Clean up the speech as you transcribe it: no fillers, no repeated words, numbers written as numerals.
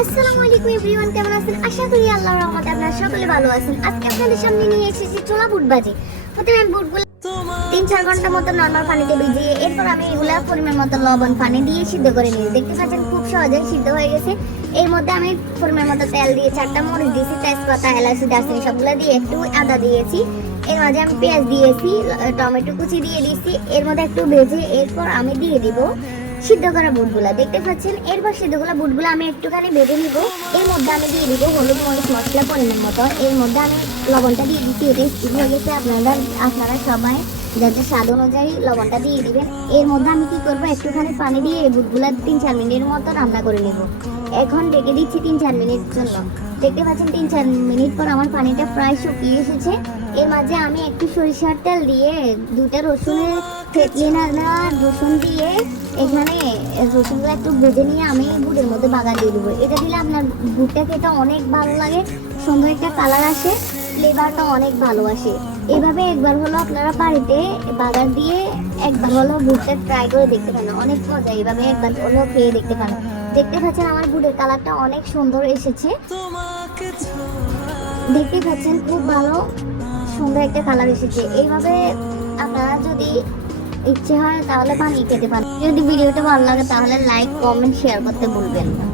আসসালামু আলাইকুম এভরিওয়ান, কেমন আছেন? আশা করি আল্লাহর রহমতে আপনারা সকলে ভালো আছেন। আজকে আপনাদের সামনে নিয়ে এসেছি ছোলা বুট ভাজি। প্রথমে আমি বুটগুলো 3-4 ঘন্টার মতো নরমাল পানিতে ভিজিয়ে এরপর আমি এগুলা পরিমাণ মতো লবণ পানি দিয়ে সিদ্ধ করে নিই। দেখতে পাচ্ছেন খুব সহজেই সিদ্ধ হয়ে গেছে। এর মধ্যে আমি পরিমাণ মতো তেল দিয়ে 4টা মরিচ দিয়েছি, তেজপাতা, এলাচি, দারচিনি সবগুলো দিয়ে একটু আদা দিয়েছি। এর মাঝে আমি পেঁয়াজ দিয়েছি, টমেটো কুচি দিয়ে দিয়েছি। এর মধ্যে একটু ভেজে এরপর আমি দিয়ে দিব সিদ্ধ করা বুটগুলা। দেখতে পাচ্ছেন এরপর সিদ্ধ করা বুটগুলো আমি একটুখানি ভেজে নিব। এর মধ্যে আমি দিয়ে দিব হলুদ, মরিচ, মশলা পরিমাণ মতো। এর মধ্যে আমি লবণটা দিয়ে দিচ্ছি, এটা স্কিপ হয়ে গেছে। আপনারা সবাই যাদের স্বাদ অনুযায়ী লবণটা দিয়ে দিবেন। এর মধ্যে আমি কি করব, একটুখানি পানি দিয়ে এই বুটগুলা 3-4 মিনিটের মতো রান্না করে নেব। এখন ডেকে দিচ্ছি 3-4 মিনিট জন্য। দেখতে পাচ্ছেন 3-4 মিনিট পর আমার পানিটা প্রায় শুকিয়ে এসেছে। এর মাঝে আমি একটু সরিষার তেল দিয়ে 2টা রসুনের থেতলে না রসুন দিয়ে এখানে রসুনগুলো একটু ভেজে নিয়ে আমি গুড়ের মধ্যে বাগার দিয়ে দেবো। এটা দিলে আপনার গুড়টা খেতে অনেক ভালো লাগে, সুন্দর একটা কালার আসে, ফ্লেভারটা অনেক ভালো আসে। এইভাবে একবার হলো আপনারা বাড়িতে বাগার দিয়ে একবার হলো গুড়টা ট্রাই করে দেখতে পারেন, অনেক মজা। এইভাবে একবার হলো খেয়ে দেখতে পারেন। দেখতে পাচ্ছেন আমার গুড়ের কালারটা অনেক সুন্দর এসেছে। দেখতে পাচ্ছেন খুব ভালো সুন্দর একটা কালার এসেছে। এইভাবে আপনারা যদি ইচ্ছে হয় তাহলে বানিয়ে খেতে পারেন। যদি ভিডিওটা ভালো লাগে তাহলে লাইক, কমেন্ট, শেয়ার করতে ভুলবেন না।